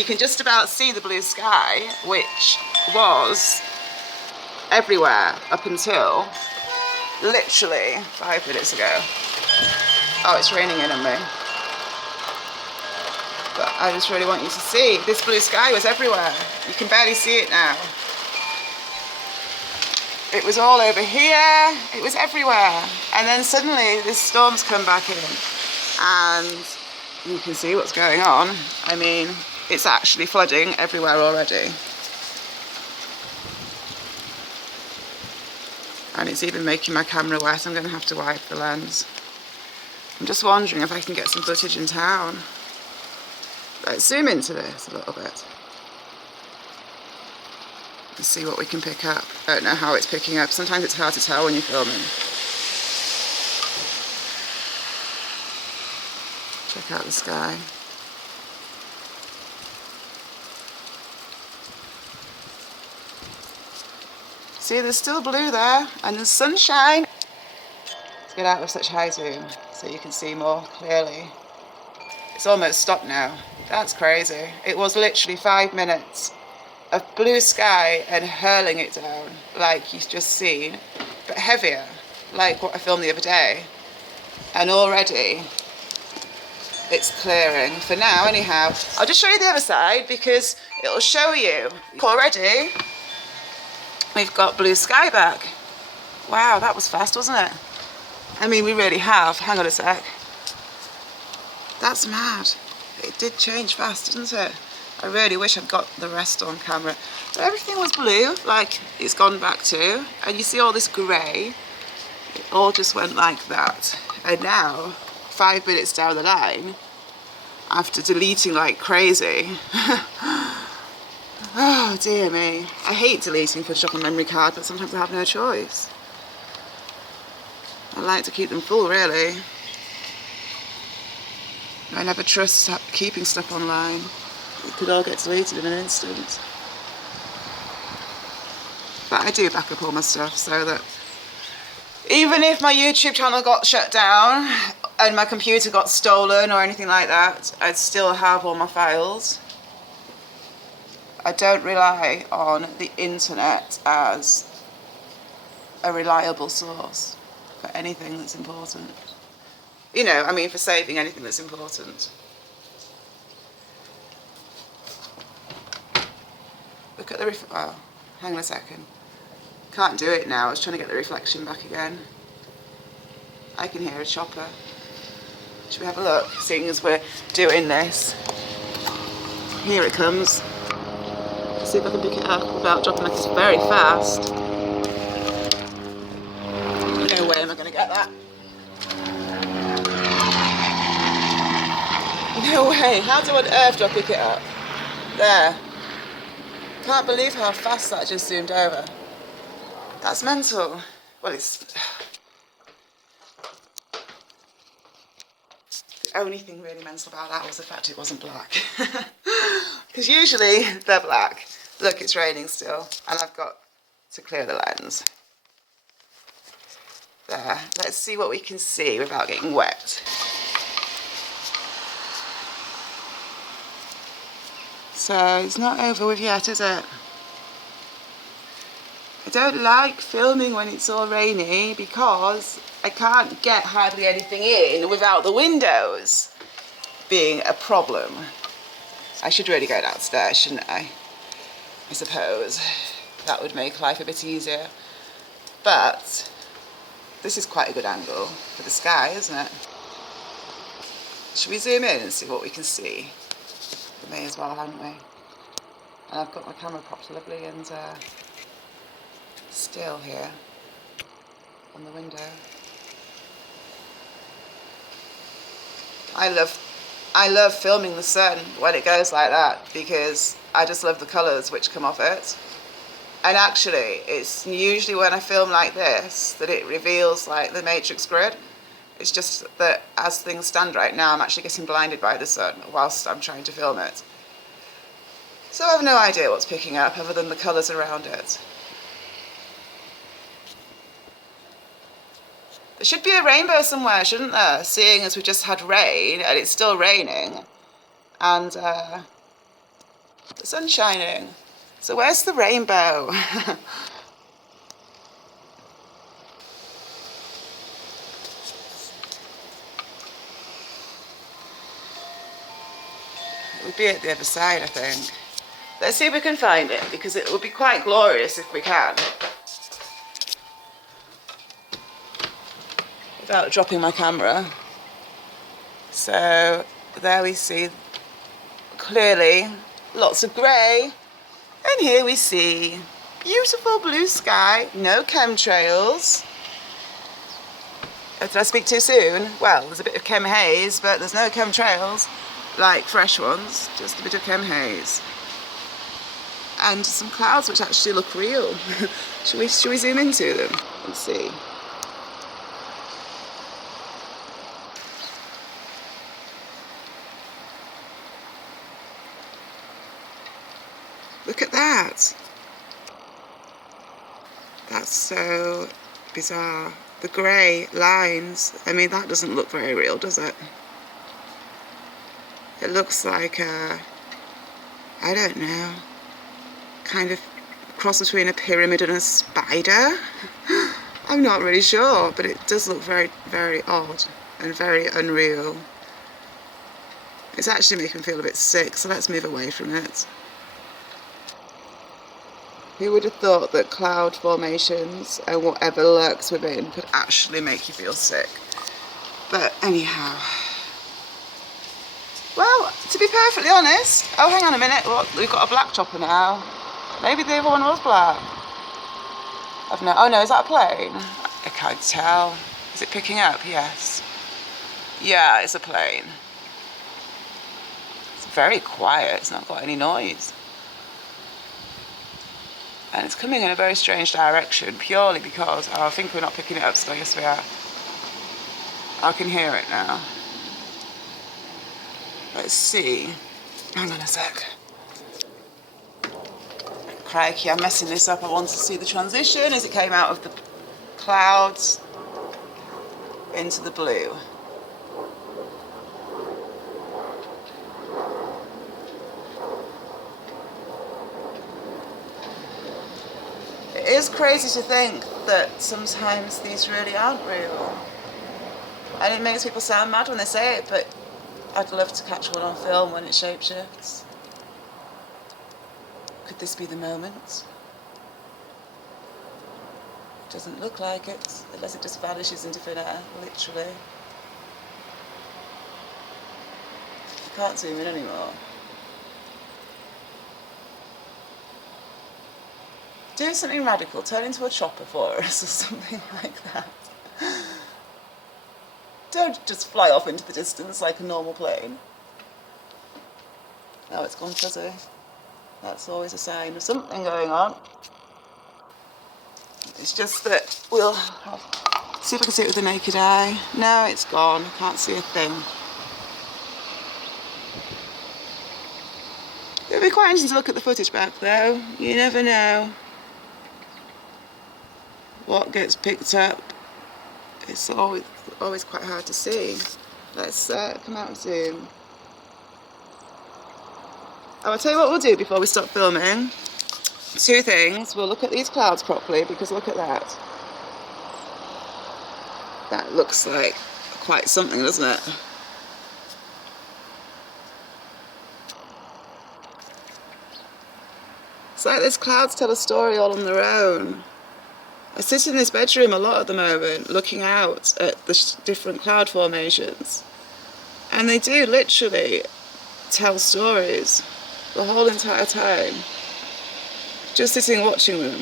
You can just about see the blue sky, which was everywhere up until literally 5 minutes ago. Oh, it's raining in on me. But I just really want you to see, this blue sky was everywhere. You can barely see it now. It was all over here, it was everywhere. And then suddenly this storm's come back in and you can see what's going on. I mean, it's actually flooding everywhere already. And it's even making my camera wet. I'm going to have to wipe the lens. I'm just wondering if I can get some footage in town. Let's zoom into this a little bit. Let's see what we can pick up. I don't know how it's picking up. Sometimes it's hard to tell when you're filming. Check out the sky. See, there's still blue there, and there's sunshine. Let's get out of such high zoom so you can see more clearly. It's almost stopped now. That's crazy. It was literally 5 minutes of blue sky and hurling it down, like you've just seen, but heavier, like what I filmed the other day. And already it's clearing for now anyhow. I'll just show you the other side because it'll show you. Already we've got blue sky back. Wow, that was fast, wasn't it? I mean, we really have. Hang on a sec. That's mad. It did change fast, didn't it? I really wish I'd got the rest on camera. So everything was blue, like it's gone back to, and you see all this grey. It all just went like that. And now, 5 minutes down the line, after deleting like crazy, oh dear me. I hate deleting footage off a memory card, but sometimes I have no choice. I like to keep them full, really. I never trust keeping stuff online. It could all get deleted in an instant. But I do back up all my stuff so that even if my YouTube channel got shut down and my computer got stolen or anything like that, I'd still have all my files. I don't rely on the internet as a reliable source for anything that's important. You know, I mean, for saving anything that's important. Look at the oh, hang on a second. Can't do it now. I was trying to get the reflection back again. I can hear a chopper. Should we have a look, seeing as we're doing this? Here it comes. See if I can pick it up without dropping it. It's very fast. No way am I going to get that. No way. How on earth do I pick it up? There. Can't believe how fast that just zoomed over. That's mental. Well, it's... The only thing really mental about that was the fact it wasn't black. Because usually they're black. Look, it's raining still, and I've got to clear the lens. There. Let's see what we can see without getting wet. So it's not over with yet, is it? I don't like filming when it's all rainy because I can't get hardly anything in without the windows being a problem. I should really go downstairs, shouldn't I? I suppose that would make life a bit easier. But this is quite a good angle for the sky, isn't it? Should we zoom in and see what we can see? We may as well, haven't we? And I've got my camera propped lovely and still here on the window. I love filming the sun when it goes like that because I just love the colours which come off it. And actually, it's usually when I film like this that it reveals like the matrix grid. It's just that as things stand right now, I'm actually getting blinded by the sun whilst I'm trying to film it. So I have no idea what's picking up other than the colours around it. There should be a rainbow somewhere, shouldn't there? Seeing as we just had rain and it's still raining. And The sun's shining. So where's the rainbow? It would be at the other side, I think. Let's see if we can find it, because it would be quite glorious if we can. Without dropping my camera. So there we see clearly lots of grey, and here we see beautiful blue sky, no chemtrails. Did I speak too soon? Well, there's a bit of chem haze, but there's no chemtrails like fresh ones, just a bit of chem haze. And some clouds which actually look real. Should we zoom into them and see? Look at that. That's so bizarre. The grey lines, I mean, that doesn't look very real, does it? It looks like a, I don't know, kind of cross between a pyramid and a spider. I'm not really sure, but it does look very, very odd and very unreal. It's actually making me feel a bit sick, so let's move away from it. Who would have thought that cloud formations and whatever lurks within could actually make you feel sick? But anyhow. Well, to be perfectly honest, oh, hang on a minute, look, we've got a black chopper now. Maybe the other one was black. Oh no, is that a plane? I can't tell. Is it picking up? Yes. Yeah, it's a plane. It's very quiet, it's not got any noise. And it's coming in a very strange direction, purely because, oh, I think we're not picking it up still, yes we are. I can hear it now. Let's see. Hang on a sec. Crikey, I'm messing this up. I want to see the transition as it came out of the clouds into the blue. It is crazy to think that sometimes these really aren't real. And it makes people sound mad when they say it, but I'd love to catch one on film when it shapeshifts. Could this be the moment? Doesn't look like it, unless it just vanishes into thin air, literally. I can't zoom in anymore. Do something radical, turn into a chopper for us or something like that. Don't just fly off into the distance like a normal plane. Oh, it's gone fuzzy. That's always a sign of something going on. It's just that we'll see if I can see it with the naked eye. No, it's gone. I can't see a thing. It'll be quite interesting to look at the footage back though. You never know what gets picked up. It's always quite hard to see. Let's come out and zoom. Oh, I'll tell you what we'll do before we stop filming. Two things. We'll look at these clouds properly, because look at that. That looks like quite something, doesn't it? It's like these clouds tell a story all on their own. I sit in this bedroom a lot at the moment, looking out at the different cloud formations. And they do literally tell stories the whole entire time. Just sitting watching them.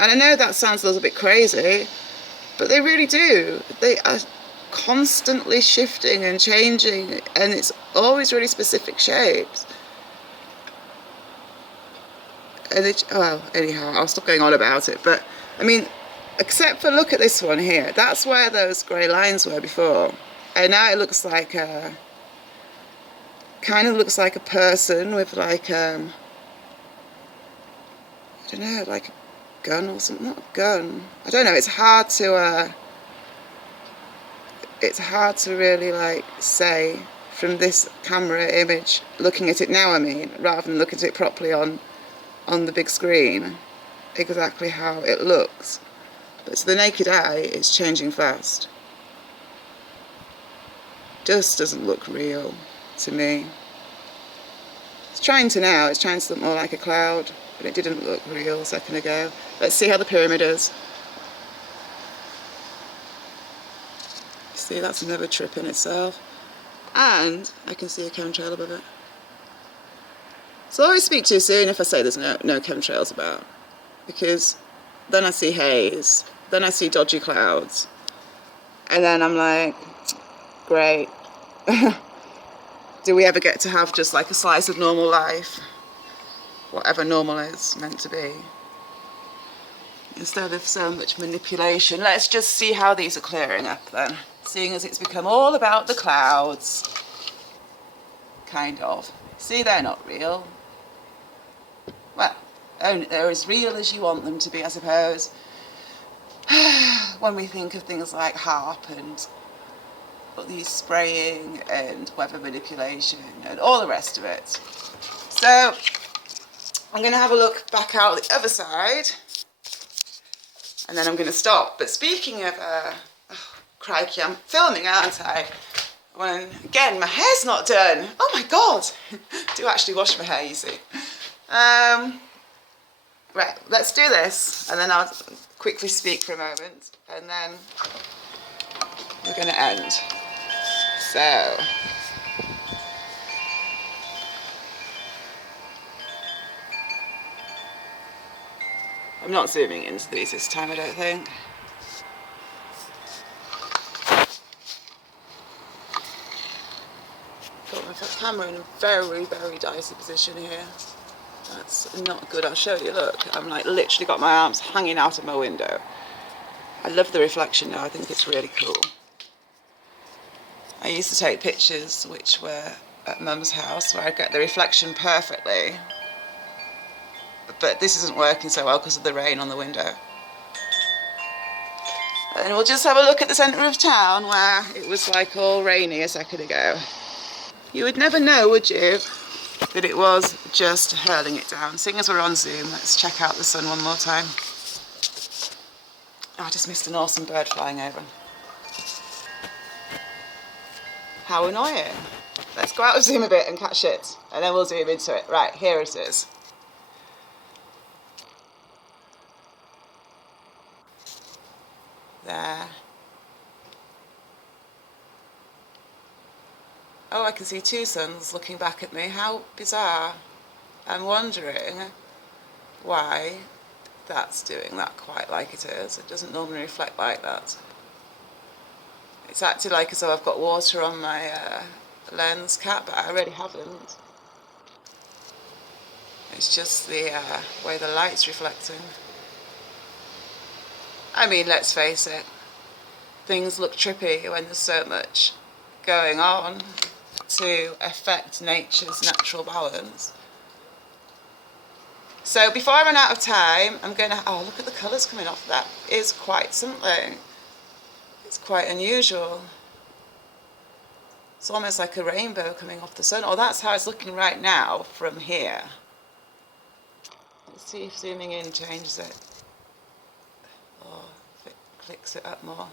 And I know that sounds a little bit crazy, but they really do. They are constantly shifting and changing, and it's always really specific shapes. And well, anyhow, I'll stop going on about it, but I mean, except for look at this one here, that's where those grey lines were before. And now it looks like a, kind of looks like a person with like, I don't know, like a gun or something, not a gun. I don't know, it's hard to really like say from this camera image, looking at it now, I mean, rather than looking at it properly on the big screen, exactly how it looks. But to the naked eye, it's changing fast. Just doesn't look real to me. It's trying to now, it's trying to look more like a cloud, but it didn't look real a second ago. Let's see how the pyramid is. See, that's another trip in itself. And I can see a chemtrail above it. So I always speak too soon if I say there's no chemtrails about, because then I see haze, then I see dodgy clouds, and then I'm like, great. Do we ever get to have just like a slice of normal life? Whatever normal is meant to be. Instead of so much manipulation, let's just see how these are clearing up then. Seeing as it's become all about the clouds. Kind of. See, they're not real. Well, they're as real as you want them to be, I suppose. When we think of things like HARP and these spraying and weather manipulation and all the rest of it. So I'm going to have a look back out the other side and then I'm going to stop. But speaking of, crikey, I'm filming, aren't I? When, again, my hair's not done. Oh my God. I do actually wash my hair, you see. Right, let's do this and then I'll quickly speak for a moment and then we're going to end. So, I'm not zooming into these this time, I don't think. Got my camera in a very, very dicey position here. That's not good. I'll show you. Look, I'm like literally got my arms hanging out of my window. I love the reflection now. I think it's really cool. I used to take pictures which were at Mum's house where I get the reflection perfectly. But this isn't working so well because of the rain on the window. And we'll just have a look at the centre of town where it was like all rainy a second ago. You would never know, would you, that it was just hurling it down. Seeing as we're on Zoom, let's check out the sun one more time. Oh, I just missed an awesome bird flying over. How annoying. Let's go out of Zoom a bit and catch it, and then we'll zoom into it. Right, here it is. There. Oh, I can see two suns looking back at me. How bizarre. I'm wondering why that's doing that quite like it is. It doesn't normally reflect like that. It's acted like as though I've got water on my lens cap, but I really haven't. It's just the way the light's reflecting. I mean, let's face it, things look trippy when there's so much going on to affect nature's natural balance. So before I run out of time, I'm going to, oh, look at the colours coming off. That is quite something. It's quite unusual. It's almost like a rainbow coming off the sun. Oh, that's how it's looking right now from here. Let's see if zooming in changes it. Or if it clicks it up more.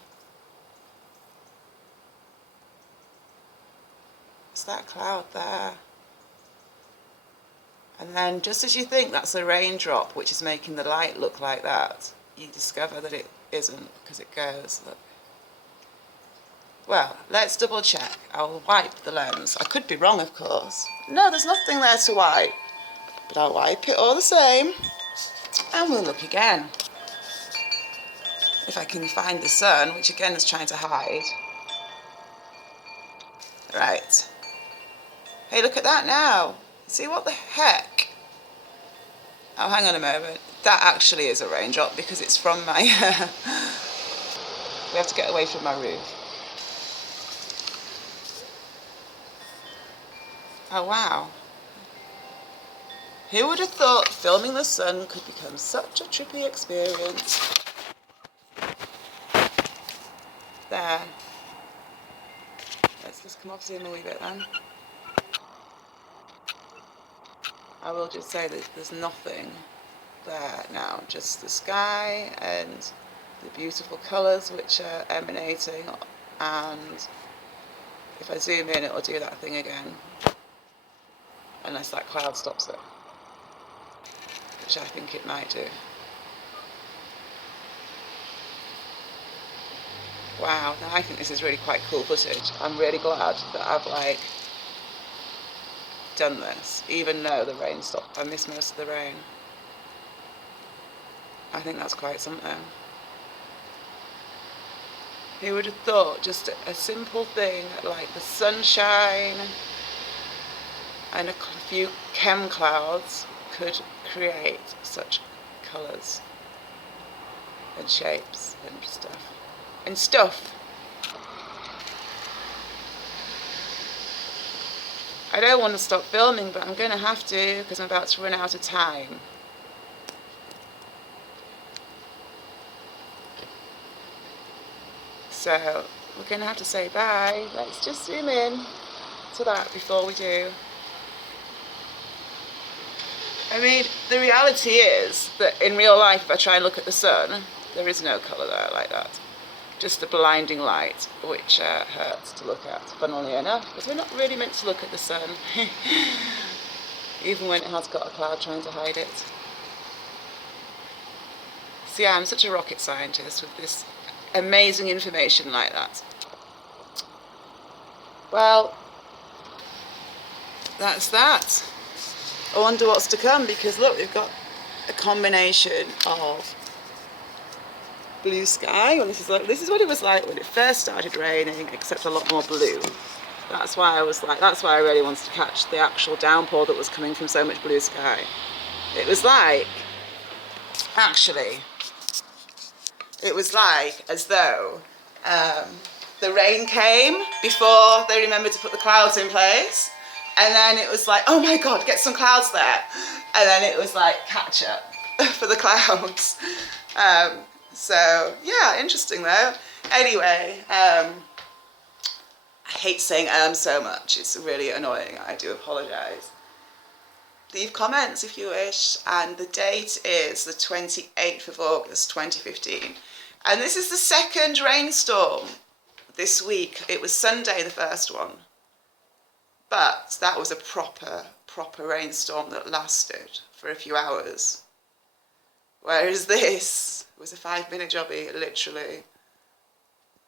It's that cloud there. And then just as you think that's a raindrop which is making the light look like that, you discover that it isn't, because it goes, look. Well, let's double check. I'll wipe the lens. I could be wrong, of course. No, there's nothing there to wipe. But I'll wipe it all the same. And we'll look again. If I can find the sun, which again is trying to hide. Right. Hey, look at that now. See, what the heck? Oh, hang on a moment. That actually is a raindrop because it's from my... We have to get away from my roof. Oh, wow. Who would have thought filming the sun could become such a trippy experience? There. Let's just come off zoom a wee bit then. I will just say that there's nothing there now, just the sky and the beautiful colours which are emanating, and if I zoom in it will do that thing again, unless that cloud stops it, which I think it might do. Wow, now I think this is really quite cool footage. I'm really glad that I've like done this, even though the rain stopped. I missed most of the rain. I think that's quite something. Who would have thought just a simple thing like the sunshine and a few chem clouds could create such colours and shapes and stuff. I don't want to stop filming, but I'm going to have to because I'm about to run out of time. So we're going to have to say bye. Let's just zoom in to that before we do. I mean, the reality is that in real life, if I try and look at the sun, there is no colour there like that. Just a blinding light, which hurts to look at, funnily enough, because we're not really meant to look at the sun, even when it has got a cloud trying to hide it. So yeah, I'm such a rocket scientist with this amazing information like that. Well, that's that. I wonder what's to come, because look, we've got a combination of blue sky. Well, this is what it was like when it first started raining, except a lot more blue. That's why I really wanted to catch the actual downpour that was coming from so much blue sky. It was like, actually, it was like as though the rain came before they remembered to put the clouds in place, and then it was like, oh my god, get some clouds there, and then it was like catch up for the clouds. So yeah, interesting though. Anyway, I hate saying so much, it's really annoying, I do apologise. Leave comments if you wish, and the date is the 28th of August 2015, and this is the second rainstorm this week. It was Sunday, the first one, but that was a proper rainstorm that lasted for a few hours, whereas this was a 5-minute jobby, literally.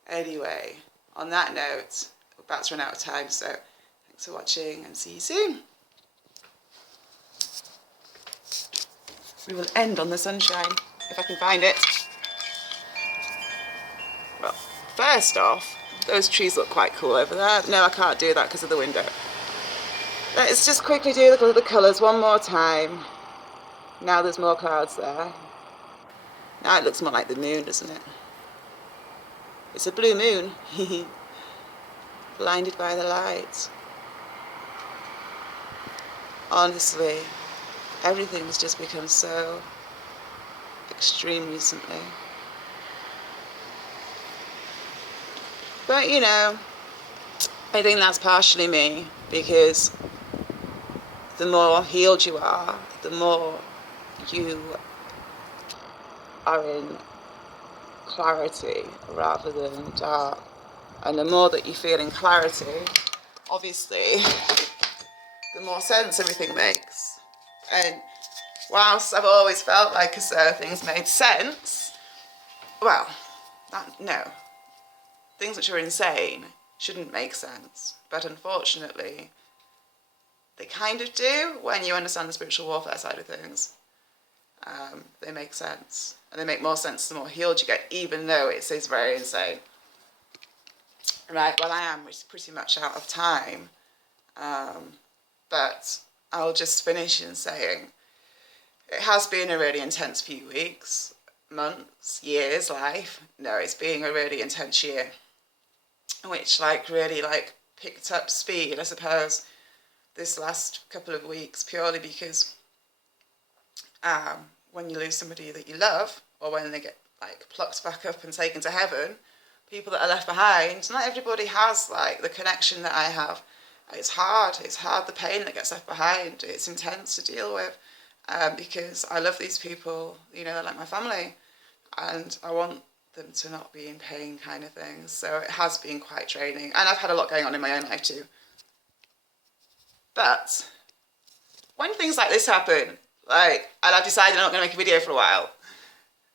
Anyway, on that note, we're about to run out of time, so thanks for watching and see you soon. We will end on the sunshine, if I can find it. Well, first off, those trees look quite cool over there. No, I can't do that because of the window. Let's just quickly do the colours one more time. Now there's more clouds there. Now it looks more like the moon, doesn't it? It's a blue moon. Blinded by the lights. Honestly, everything's just become so extreme recently. But you know, I think that's partially me, because the more healed you are, the more you are in clarity rather than dark. And the more that you feel in clarity, obviously, the more sense everything makes. And whilst I've always felt like as though things made sense, well, no. Things which are insane shouldn't make sense. But unfortunately, they kind of do when you understand the spiritual warfare side of things. They make sense. And they make more sense the more healed you get, even though it seems very insane. Right, well, I am pretty much out of time. But I'll just finish in saying it has been a really intense few weeks, months, years, life. No, it's been a really intense year, which really picked up speed, I suppose, this last couple of weeks, purely because when you lose somebody that you love, or when they get plucked back up and taken to heaven, people that are left behind. Not everybody has like the connection that I have. It's hard, the pain that gets left behind. It's intense to deal with because I love these people, you know, they're like my family, and I want them to not be in pain kind of thing. So it has been quite draining, and I've had a lot going on in my own life too. But when things like this happen, like, and I've decided I'm not going to make a video for a while,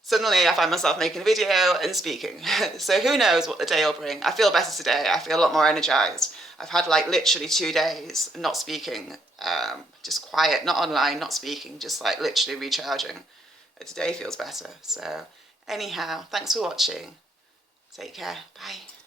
suddenly I find myself making a video and speaking. So who knows what the day will bring. I feel better today. I feel a lot more energized. I've had like literally 2 days not speaking, just quiet, not online, not speaking, just like literally recharging. But today feels better. So anyhow, thanks for watching. Take care. Bye.